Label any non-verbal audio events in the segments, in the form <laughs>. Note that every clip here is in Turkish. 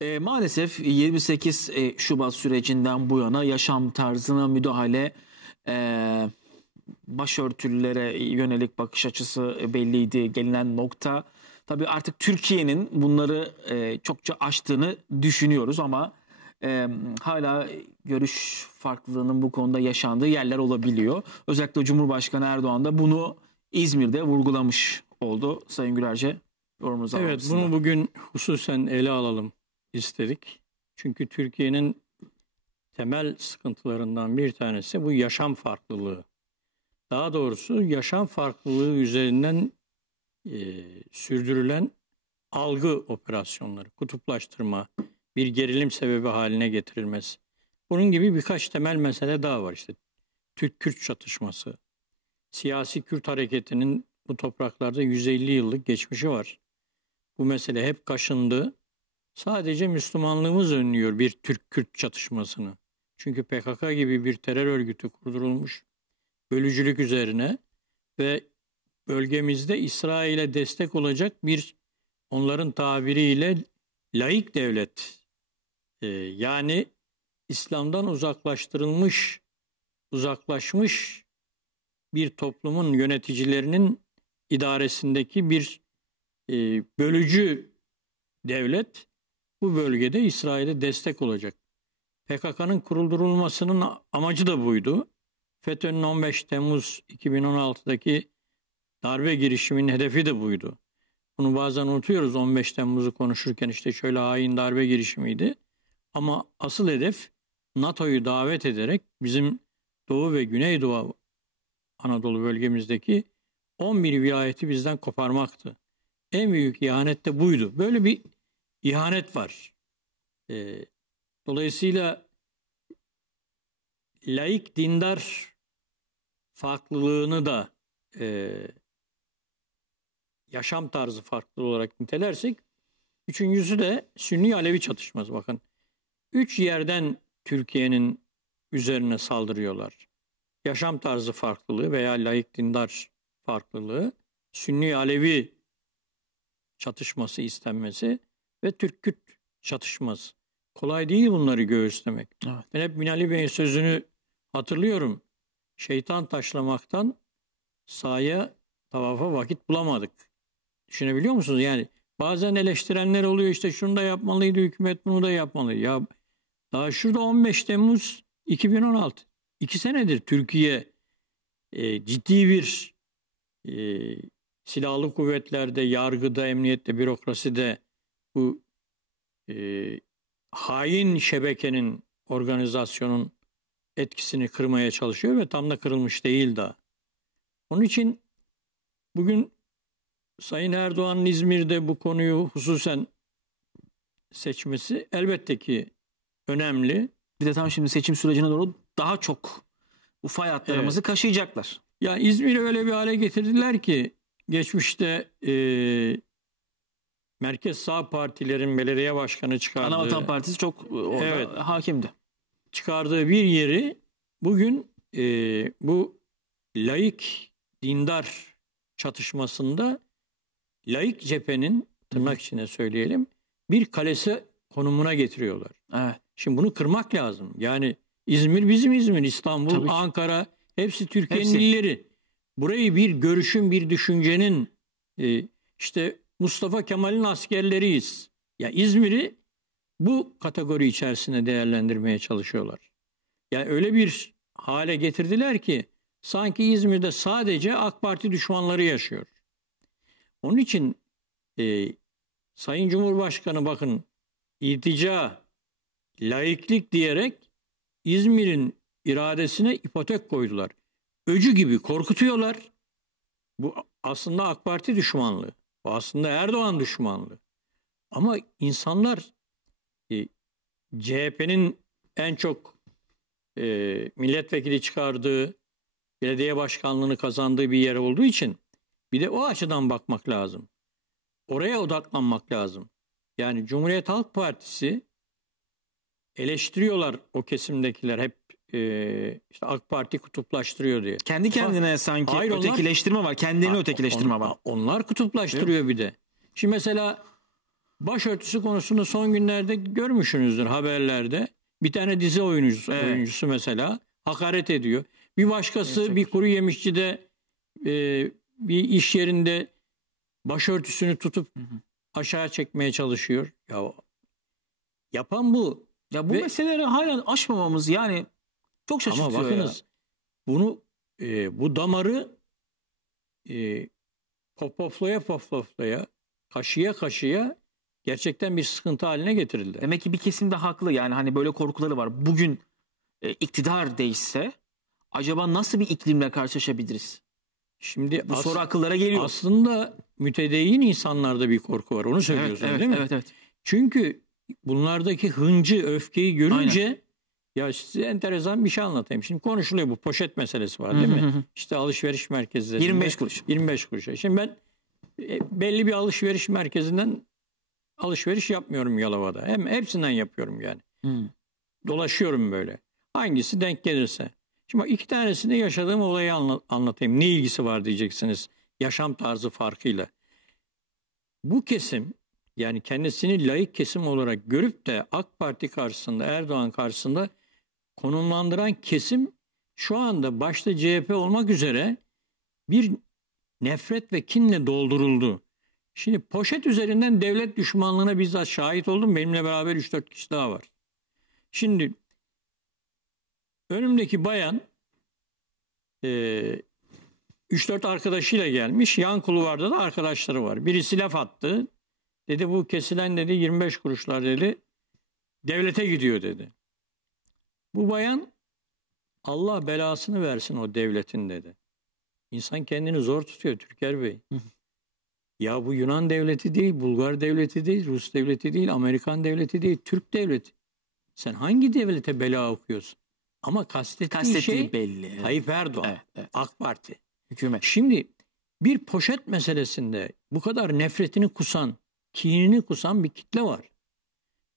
E, maalesef 28 e, Şubat sürecinden bu yana yaşam tarzına müdahale, e, başörtülere yönelik bakış açısı belliydi gelinen nokta. Tabii artık Türkiye'nin bunları e, çokça aştığını düşünüyoruz ama e, hala görüş farklılığının bu konuda yaşandığı yerler olabiliyor. Özellikle Cumhurbaşkanı Erdoğan da bunu İzmir'de vurgulamış oldu. Sayın Gülerce Evet bunu bugün hususen ele alalım istedik. Çünkü Türkiye'nin temel sıkıntılarından bir tanesi bu yaşam farklılığı. Daha doğrusu yaşam farklılığı üzerinden e, sürdürülen algı operasyonları, kutuplaştırma, bir gerilim sebebi haline getirilmesi. Bunun gibi birkaç temel mesele daha var işte. Türk-Kürt çatışması, siyasi Kürt hareketinin bu topraklarda 150 yıllık geçmişi var. Bu mesele hep kaşındı. Sadece Müslümanlığımız önlüyor bir Türk-Kürt çatışmasını. Çünkü PKK gibi bir terör örgütü kurdurulmuş bölücülük üzerine ve bölgemizde İsrail'e destek olacak bir onların tabiriyle laik devlet e, yani İslam'dan uzaklaştırılmış uzaklaşmış bir toplumun yöneticilerinin idaresindeki bir e, bölücü devlet bu bölgede İsrail'e destek olacak. PKK'nın kuruldurulmasının amacı da buydu. FETÖ'nün 15 Temmuz 2016'daki darbe girişiminin hedefi de buydu. Bunu bazen unutuyoruz 15 Temmuz'u konuşurken işte şöyle hain darbe girişimiydi. Ama asıl hedef NATO'yu davet ederek bizim Doğu ve Güneydoğu Anadolu bölgemizdeki 11 vilayeti bizden koparmaktı. En büyük ihanet de buydu. Böyle bir ihanet var. Ee, dolayısıyla laik dindar farklılığını da e, yaşam tarzı farklı olarak nitelersek üçüncüsü de Sünni Alevi çatışması. Bakın üç yerden Türkiye'nin üzerine saldırıyorlar. Yaşam tarzı farklılığı veya laik dindar farklılığı, Sünni Alevi çatışması istenmesi ve Türk-Kürt çatışması. Kolay değil bunları göğüslemek. Evet. Ben hep Binali Bey'in sözünü hatırlıyorum. Şeytan taşlamaktan sahaya, tavafa vakit bulamadık. Düşünebiliyor musunuz? Yani bazen eleştirenler oluyor işte şunu da yapmalıydı hükümet bunu da yapmalıydı. Ya daha şurada 15 Temmuz 2016. iki senedir Türkiye e, ciddi bir e, silahlı kuvvetlerde, yargıda, emniyette, bürokraside bu e, hain şebekenin, organizasyonun etkisini kırmaya çalışıyor ve tam da kırılmış değil daha. Onun için bugün Sayın Erdoğan'ın İzmir'de bu konuyu hususen seçmesi elbette ki önemli. Bir de tam şimdi seçim sürecine doğru daha çok bu fay hatlarımızı kaşıyacaklar. Ya İzmir'i öyle bir hale getirdiler ki geçmişte e, Merkez Sağ Partilerin belediye başkanı çıkardığı, Anavatan Partisi çok e, orada Evet. hakimdi. çıkardığı bir yeri bugün e, bu laik dindar çatışmasında laik cephenin tırnak içine söyleyelim bir kalesi konumuna getiriyorlar. Evet. Şimdi bunu kırmak lazım. Yani İzmir bizim İzmir, İstanbul, Tabii. Ankara hepsi Türkiye'nin illeri. Burayı bir görüşün, bir düşüncenin e, işte Mustafa Kemal'in askerleriyiz. Ya İzmir'i bu kategori içerisinde değerlendirmeye çalışıyorlar. Yani öyle bir hale getirdiler ki sanki İzmir'de sadece AK Parti düşmanları yaşıyor. Onun için e, Sayın Cumhurbaşkanı bakın irtica, laiklik diyerek İzmir'in iradesine ipotek koydular. Öcü gibi korkutuyorlar. Bu aslında AK Parti düşmanlığı. Bu aslında Erdoğan düşmanlığı. Ama insanlar e, CHP'nin en çok e, milletvekili çıkardığı, belediye başkanlığını kazandığı bir yer olduğu için bir de o açıdan bakmak lazım. Oraya odaklanmak lazım. Yani Cumhuriyet Halk Partisi eleştiriyorlar o kesimdekiler hep e, işte AK Parti kutuplaştırıyor diye. Kendi kendine sanki Hayır, onlar- ötekileştirme var. Kendini Ha, ötekileştirme on- var. Onlar kutuplaştırıyor bir de. Şimdi mesela Başörtüsü konusunda son günlerde görmüşsünüzdür haberlerde. Bir tane dizi oyuncusu, Evet. oyuncusu mesela hakaret ediyor. Bir başkası Evet, bir kuru yemişçide e, bir iş yerinde başörtüsünü tutup Hı hı. aşağı çekmeye çalışıyor. Ya yapan bu. Ya bu Ve- meseleleri hala aşmamamız yani çok şaşırtıyor Ama bakınız bunu e, bu damarı e, popoflaya popoflaya kaşıya kaşıya gerçekten bir sıkıntı haline getirildi. ya. Demek ki bir kesim de haklı yani hani böyle korkuları var. Bugün e, iktidar değişse acaba nasıl bir iklimle karşılaşabiliriz? Şimdi Bu as- soru akıllara geliyor. aslında mütedeyyin insanlarda bir korku var. Onu evet, söylüyorsunuz evet, değil mi? evet, evet. Çünkü bunlardaki hıncı, öfkeyi görünce ya size enteresan bir şey anlatayım. Şimdi konuşuluyor bu poşet meselesi var değil Hı hı mi? İşte alışveriş merkezlerinde. 25 kuruş. 25 kuruşa. Şimdi ben e, belli bir alışveriş merkezinden alışveriş yapmıyorum Yalova'da. Hem hepsinden yapıyorum yani. Hı. Dolaşıyorum böyle. Hangisi denk gelirse. Şimdi iki tanesinde yaşadığım olayı anla- anlatayım. Ne ilgisi var diyeceksiniz. Yaşam tarzı farkıyla. Bu kesim yani kendisini layık kesim olarak görüp de AK Parti karşısında Erdoğan karşısında konumlandıran kesim şu anda başta CHP olmak üzere bir nefret ve kinle dolduruldu. Şimdi poşet üzerinden devlet düşmanlığına bizzat şahit oldum. Benimle beraber 3-4 kişi daha var. Şimdi önümdeki bayan eee 3-4 arkadaşıyla gelmiş. Yan kulvarda da arkadaşları var. Birisi laf attı. Dedi bu kesilen dedi 25 kuruşlar dedi. Devlete gidiyor dedi. Bu bayan Allah belasını versin o devletin dedi. İnsan kendini zor tutuyor Türker Bey. Ya bu Yunan devleti değil, Bulgar devleti değil, Rus devleti değil, Amerikan devleti değil, Türk devleti. Sen hangi devlete bela okuyorsun? Ama kastettiğin Kastettiği şey belli. Evet, Tayyip Erdoğan, evet, evet. AK Parti. Hükümet. Şimdi bir poşet meselesinde bu kadar nefretini kusan, kinini kusan bir kitle var.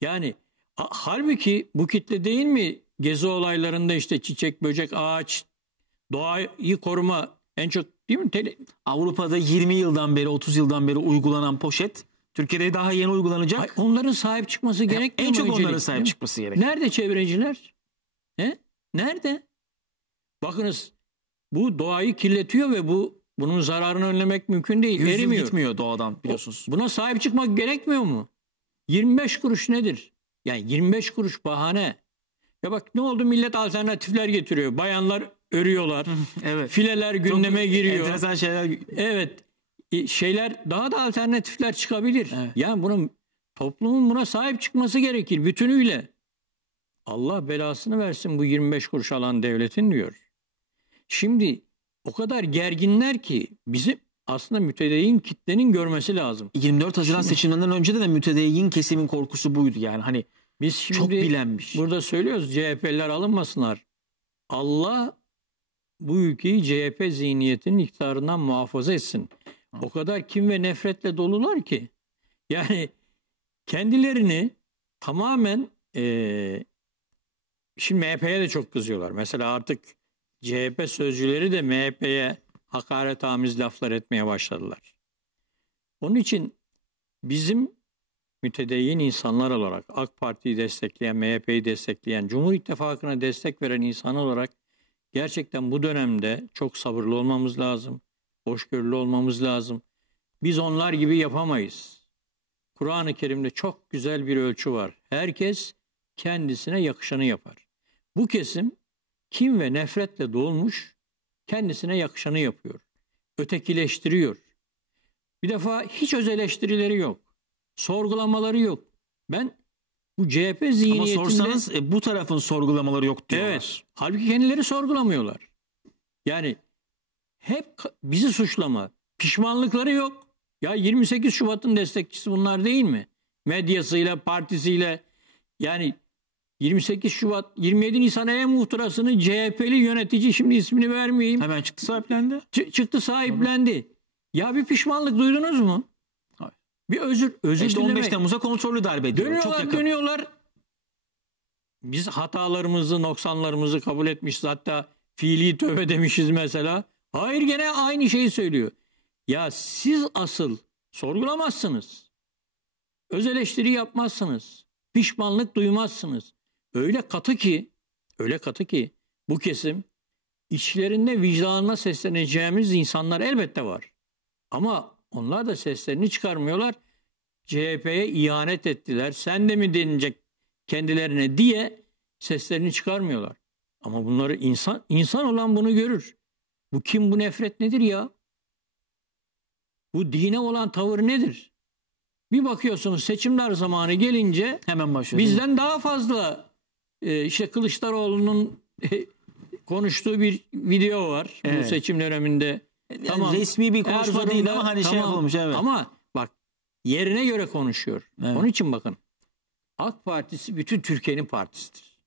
Yani ha- halbuki bu kitle değil mi gezi olaylarında işte çiçek, böcek, ağaç, doğayı koruma en çok değil mi? Tele- Avrupa'da 20 yıldan beri 30 yıldan beri uygulanan poşet Türkiye'de daha yeni uygulanacak. Ay, onların sahip çıkması gerekmiyor en çok öncelik, onların sahip çıkması gerek. Nerede çevreciler? He? Nerede? Bakınız bu doğayı kirletiyor ve bu bunun zararını önlemek mümkün değil. Yüz yıl Erimiyor. gitmiyor doğadan biliyorsunuz. Buna sahip çıkmak gerekmiyor mu? 25 kuruş nedir? Yani 25 kuruş bahane. Ya bak ne oldu millet alternatifler getiriyor. Bayanlar örüyorlar. evet. Fileler gündeme Çok giriyor. Enteresan şeyler. Evet. e, Şeyler daha da alternatifler çıkabilir. Evet. Yani bunun toplumun buna sahip çıkması gerekir bütünüyle. Allah belasını versin bu 25 kuruş alan devletin diyor. Şimdi o kadar gerginler ki bizim aslında mütedeyyin kitlenin görmesi lazım. 24 Haziran Şimdi- seçimlerinden önce de, de mütedeyyin kesimin korkusu buydu yani hani Biz şimdi çok bilenmiş. burada söylüyoruz CHP'liler alınmasınlar. Allah bu ülkeyi CHP zihniyetinin iktidarından muhafaza etsin. O kadar kim ve nefretle dolular ki. Yani kendilerini tamamen eee şimdi MHP'ye de çok kızıyorlar. Mesela artık CHP sözcüleri de MHP'ye hakaret amiz laflar etmeye başladılar. Onun için bizim mütedeyyin insanlar olarak AK Parti'yi destekleyen, MHP'yi destekleyen, Cumhur İttifakı'na destek veren insan olarak gerçekten bu dönemde çok sabırlı olmamız lazım. Hoşgörülü olmamız lazım. Biz onlar gibi yapamayız. Kur'an-ı Kerim'de çok güzel bir ölçü var. Herkes kendisine yakışanı yapar. Bu kesim kim ve nefretle dolmuş kendisine yakışanı yapıyor. Ötekileştiriyor. Bir defa hiç öz eleştirileri yok. Sorgulamaları yok. Ben bu CHP Ama zihniyetinde... sorsanız e, bu tarafın sorgulamaları yok diyorlar. Evet. Halbuki kendileri sorgulamıyorlar. Yani hep bizi suçlama. Pişmanlıkları yok. Ya 28 Şubat'ın destekçisi bunlar değil mi? Medyasıyla, partisiyle yani 28 Şubat 27 Nisan E muhtırasını CHP'li yönetici şimdi ismini vermeyeyim. Hemen çıktı sahiplendi. Çı- çıktı sahiplendi. Ya bir pişmanlık duydunuz mu? Bir özür özür İşte dilemek. 15 Temmuz'a kontrollü darbe ediyor. Çok Dönüyorlar yakın. dönüyorlar. Biz hatalarımızı, noksanlarımızı kabul etmişiz. Hatta fiili tövbe demişiz mesela. Hayır gene aynı şeyi söylüyor. Ya siz asıl sorgulamazsınız. Öz eleştiri yapmazsınız. Pişmanlık duymazsınız. Öyle katı ki, öyle katı ki bu kesim içlerinde vicdanına sesleneceğimiz insanlar elbette var. Ama onlar da seslerini çıkarmıyorlar. CHP'ye ihanet ettiler. Sen de mi denilecek kendilerine diye seslerini çıkarmıyorlar. Ama bunları insan insan olan bunu görür. Bu kim bu nefret nedir ya? Bu dine olan tavır nedir? Bir bakıyorsunuz seçimler zamanı gelince Hemen başlıyor. bizden daha fazla e, işte Kılıçdaroğlu'nun e, konuştuğu bir video var bu Evet. seçim döneminde. Yani resmi bir konuşma değil ama hani şey tamam. yapılmış evet. Ama bak yerine göre konuşuyor. Evet. Onun için bakın AK Partisi bütün Türkiye'nin partisidir.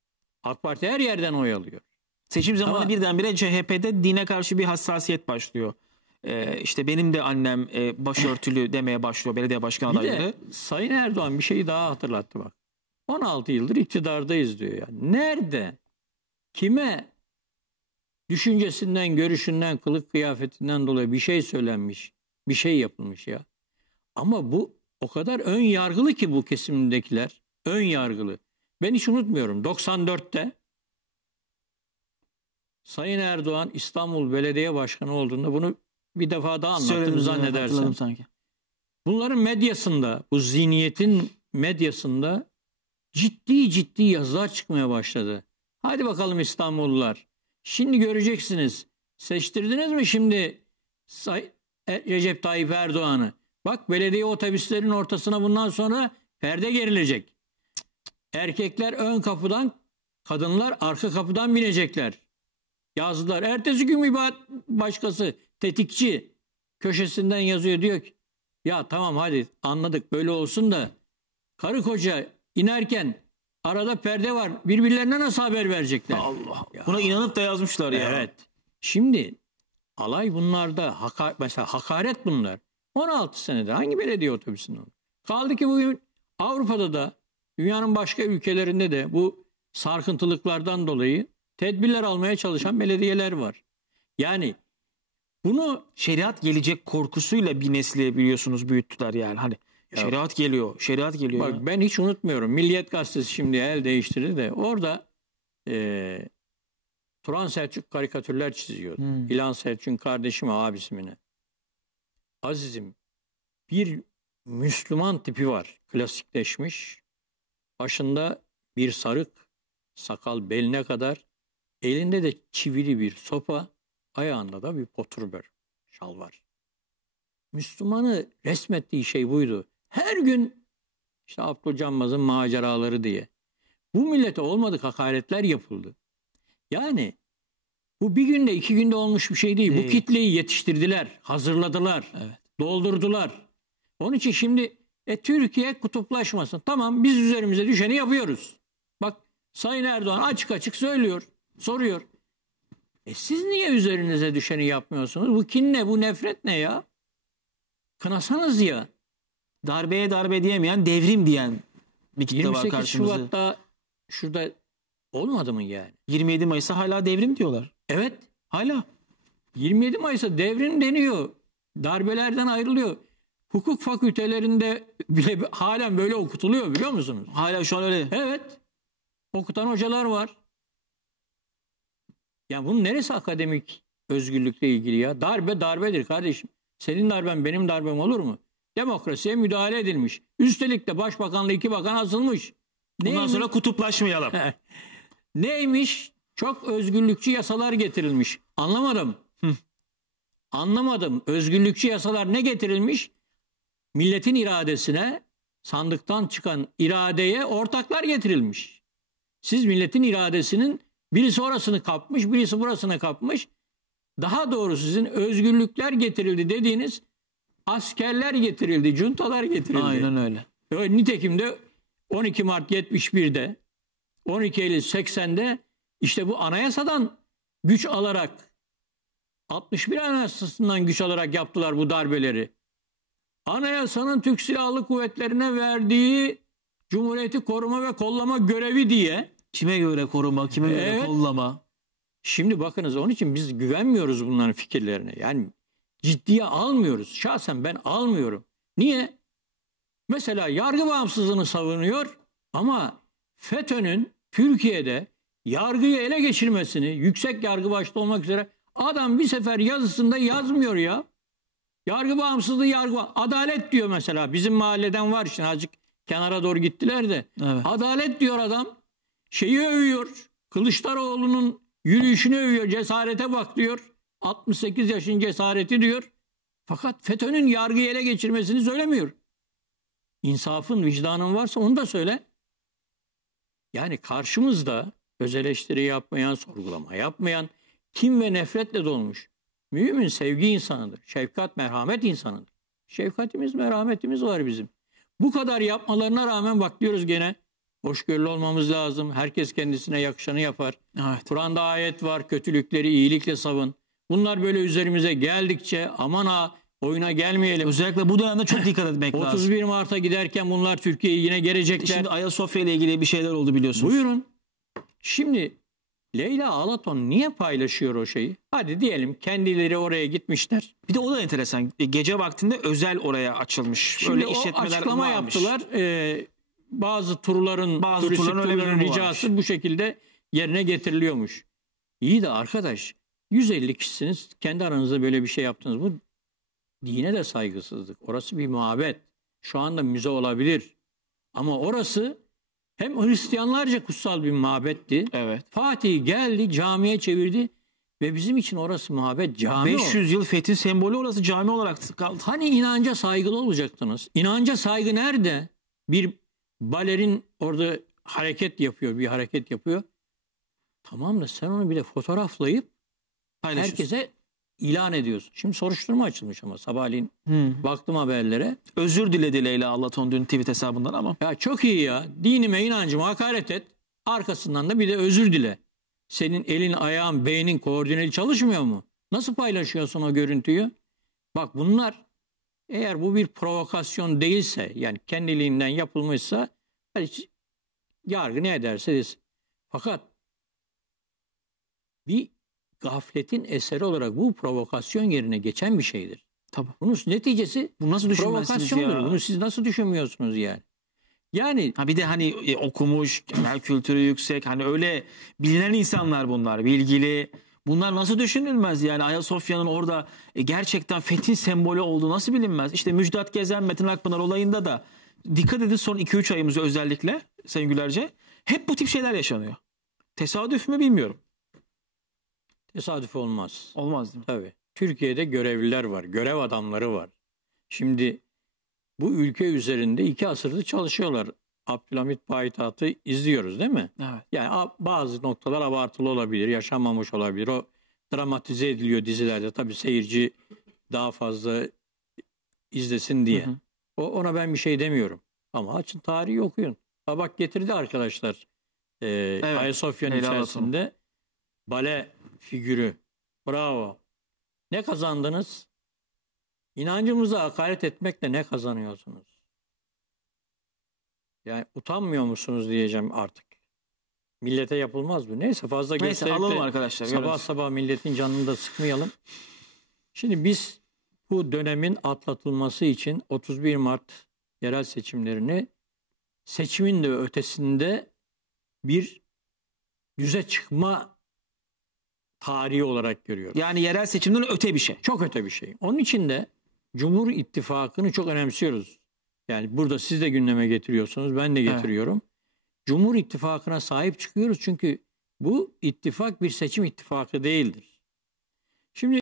AK Parti her yerden oy alıyor. Seçim zamanı Ama- birdenbire CHP'de dine karşı bir hassasiyet başlıyor. Ee, işte benim de annem e, başörtülü <laughs> demeye başlıyor belediye başkan adayları. Sayın Erdoğan bir şeyi daha hatırlattı bak. 16 yıldır iktidardayız diyor ya. Nerede? Kime? Düşüncesinden, görüşünden, kılık kıyafetinden dolayı bir şey söylenmiş. Bir şey yapılmış ya. Ama bu o kadar ön yargılı ki bu kesimdekiler. Ön yargılı. Ben hiç unutmuyorum. 94'te Sayın Erdoğan İstanbul Belediye Başkanı olduğunda bunu bir defa daha anlattım Söylediniz, evet, zannedersem. sanki. Bunların medyasında, bu zihniyetin medyasında ciddi ciddi yazılar çıkmaya başladı. Hadi bakalım İstanbullular. Şimdi göreceksiniz. Seçtirdiniz mi şimdi E- Recep Tayyip Erdoğan'ı? Bak belediye otobüslerin ortasına bundan sonra perde gerilecek. Erkekler ön kapıdan, kadınlar arka kapıdan binecekler. Yazdılar. Ertesi gün ba- başkası tetikçi köşesinden yazıyor diyor ki ya tamam hadi anladık böyle olsun da karı koca inerken arada perde var. Birbirlerine nasıl haber verecekler? Allah. Ya. Buna inanıp da yazmışlar ya. Evet. Şimdi alay bunlarda haka, mesela hakaret bunlar. 16 senede hangi belediye otobüsünde olur? Kaldı ki bugün Avrupa'da da dünyanın başka ülkelerinde de bu sarkıntılıklardan dolayı tedbirler almaya çalışan belediyeler var. Yani bunu Şeriat gelecek korkusuyla bir nesli biliyorsunuz büyüttüler yani. Hani. Şeriat geliyor, şeriat geliyor. Bak ben hiç unutmuyorum. Milliyet Gazetesi şimdi el değiştirdi de orada e, Turan Selçuk karikatürler çiziyordu. Hmm. İlhan Selçuk'un kardeşi mi abisi mi ne? Azizim bir Müslüman tipi var. Klasikleşmiş. Başında bir sarık, sakal beline kadar. Elinde de çivili bir sopa, ayağında da bir poturbör, şal var. Müslümanı resmettiği şey buydu. Her gün işte Abdülcammaz'ın maceraları diye. Bu millete olmadık hakaretler yapıldı. Yani bu bir günde iki günde olmuş bir şey değil. Bu Değil. kitleyi yetiştirdiler, hazırladılar, Evet. doldurdular. Onun için şimdi e, Türkiye kutuplaşmasın. Tamam biz üzerimize düşeni yapıyoruz. Bak Sayın Erdoğan açık açık söylüyor, soruyor. E siz niye üzerinize düşeni yapmıyorsunuz? Bu kin ne, bu nefret ne ya? Kınasanız ya. Darbeye darbe diyemeyen devrim diyen bir kitle var 28 karşımızda. Şubat'ta şurada olmadı mı yani? 27 Mayıs'a hala devrim diyorlar. Evet. Hala. 27 Mayıs'a devrim deniyor. Darbelerden ayrılıyor. Hukuk fakültelerinde bile halen böyle okutuluyor biliyor musunuz? Hala şu an öyle. Evet. Okutan hocalar var. Ya bunun neresi akademik özgürlükle ilgili ya? Darbe darbedir kardeşim. Senin darben benim darbem olur mu? Demokrasiye müdahale edilmiş. Üstelik de başbakanla iki bakan asılmış. Bundan Neymiş? sonra kutuplaşmayalım. Neymiş? Çok özgürlükçü yasalar getirilmiş. Anlamadım. Anlamadım. Özgürlükçü yasalar ne getirilmiş? Milletin iradesine, sandıktan çıkan iradeye ortaklar getirilmiş. Siz milletin iradesinin birisi orasını kapmış, birisi burasını kapmış. Daha doğrusu sizin özgürlükler getirildi dediğiniz askerler getirildi, cuntalar getirildi. Aynen öyle. Nitekim de 12 Mart 71'de 12 Eylül 80'de işte bu anayasadan güç alarak 61 anayasasından güç alarak yaptılar bu darbeleri. Anayasanın Türk Silahlı Kuvvetlerine verdiği Cumhuriyeti koruma ve kollama görevi diye Kime göre koruma, kime göre Evet. kollama. Şimdi bakınız onun için biz güvenmiyoruz bunların fikirlerine. Yani ciddiye almıyoruz. Şahsen ben almıyorum. Niye? Mesela yargı bağımsızlığını savunuyor ama FETÖ'nün Türkiye'de yargıyı ele geçirmesini yüksek yargı başta olmak üzere adam bir sefer yazısında yazmıyor ya. Yargı bağımsızlığı yargı adalet diyor mesela bizim mahalleden var şimdi azıcık kenara doğru gittiler de. Evet. Adalet diyor adam. Şeyi övüyor. Kılıçdaroğlu'nun yürüyüşünü övüyor. Cesarete bak diyor. 68 yaşın cesareti diyor. Fakat FETÖ'nün yargıyı ele geçirmesini söylemiyor. İnsafın, vicdanın varsa onu da söyle. Yani karşımızda öz eleştiri yapmayan, sorgulama yapmayan, kim ve nefretle dolmuş. Mümin sevgi insanıdır. Şefkat, merhamet insanıdır. Şefkatimiz, merhametimiz var bizim. Bu kadar yapmalarına rağmen bak diyoruz gene hoşgörülü olmamız lazım. Herkes kendisine yakışanı yapar. Evet. Kur'an'da ayet var. Kötülükleri iyilikle savun. Bunlar böyle üzerimize geldikçe aman ha oyuna gelmeyelim. Özellikle bu dönemde çok dikkat etmek lazım. 31 Mart'a giderken bunlar Türkiye'yi yine gelecekler. Şimdi Ayasofya ile ilgili bir şeyler oldu biliyorsunuz. Buyurun. Şimdi Leyla Alaton niye paylaşıyor o şeyi? Hadi diyelim kendileri oraya gitmişler. Bir de o da enteresan. E, Gece vaktinde özel oraya açılmış. Şimdi Öyle o işletmeler açıklama varmış. yaptılar. Ee, bazı turların, Bazı turların turların ricası bu şekilde yerine getiriliyormuş. İyi de arkadaş 150 kişisiniz kendi aranızda böyle bir şey yaptınız. Bu dine de saygısızlık. Orası bir mabet. Şu anda müze olabilir. Ama orası hem Hristiyanlarca kutsal bir mabetti. Evet. Fatih geldi camiye çevirdi ve bizim için orası mabet cami o. 500 yıl fethin sembolü orası cami olarak kaldı. Hani inanca saygılı olacaktınız? İnanca saygı nerede? Bir balerin orada hareket yapıyor, bir hareket yapıyor. Tamam da sen onu bir de fotoğraflayıp. Herkese ilan ediyorsun. Şimdi soruşturma açılmış ama sabahleyin Hı. baktım haberlere. Özür diledi Leyla Allaton dün tweet hesabından ama. Ya çok iyi ya. Dinime, inancıma hakaret et. Arkasından da bir de özür dile. Senin elin, ayağın, beynin koordineli çalışmıyor mu? Nasıl paylaşıyorsun o görüntüyü? Bak bunlar eğer bu bir provokasyon değilse yani kendiliğinden yapılmışsa hadi yargı ne ederse desin. Fakat bir gafletin eseri olarak bu provokasyon yerine geçen bir şeydir. Tabii. Bunun neticesi Bu nasıl provokasyondur. ya? Bunu siz nasıl düşünmüyorsunuz yani? Yani Ha bir de hani e, okumuş, genel kültürü yüksek, hani öyle bilinen insanlar bunlar, bilgili. Bunlar nasıl düşünülmez yani Ayasofya'nın orada e, gerçekten fethin sembolü olduğu nasıl bilinmez? İşte Müjdat Gezen, Metin Akpınar olayında da dikkat edin son 2-3 ayımızda özellikle Sayın Gülerce hep bu tip şeyler yaşanıyor. Tesadüf mü bilmiyorum. Tesadüf olmaz. Olmaz değil mi? Tabii. Türkiye'de görevliler var, görev adamları var. Şimdi bu ülke üzerinde iki asırdır çalışıyorlar. Abdülhamit Payitaht'ı izliyoruz değil mi? Evet. Yani bazı noktalar abartılı olabilir, yaşanmamış olabilir. O dramatize ediliyor dizilerde. Tabii seyirci daha fazla izlesin diye. Hı hı. O, ona ben bir şey demiyorum. Ama açın tarihi okuyun. Ha bak getirdi arkadaşlar. Ee, Ayasofya'nın Leyla içerisinde bale figürü. Bravo. Ne kazandınız? İnancımıza hakaret etmekle ne kazanıyorsunuz? Yani utanmıyor musunuz diyeceğim artık. Millete yapılmaz bu. Neyse fazla Neyse gösterip alalım de arkadaşlar. sabah görüntü. sabah milletin canını da sıkmayalım. Şimdi biz bu dönemin atlatılması için 31 Mart yerel seçimlerini seçimin de ötesinde bir düze çıkma tarihi olarak görüyoruz. Yani yerel seçimden öte bir şey. Çok öte bir şey. Onun için de Cumhur İttifakı'nı çok önemsiyoruz. Yani burada siz de gündeme getiriyorsunuz, ben de Evet. getiriyorum. Cumhur İttifakı'na sahip çıkıyoruz çünkü bu ittifak bir seçim ittifakı değildir. Şimdi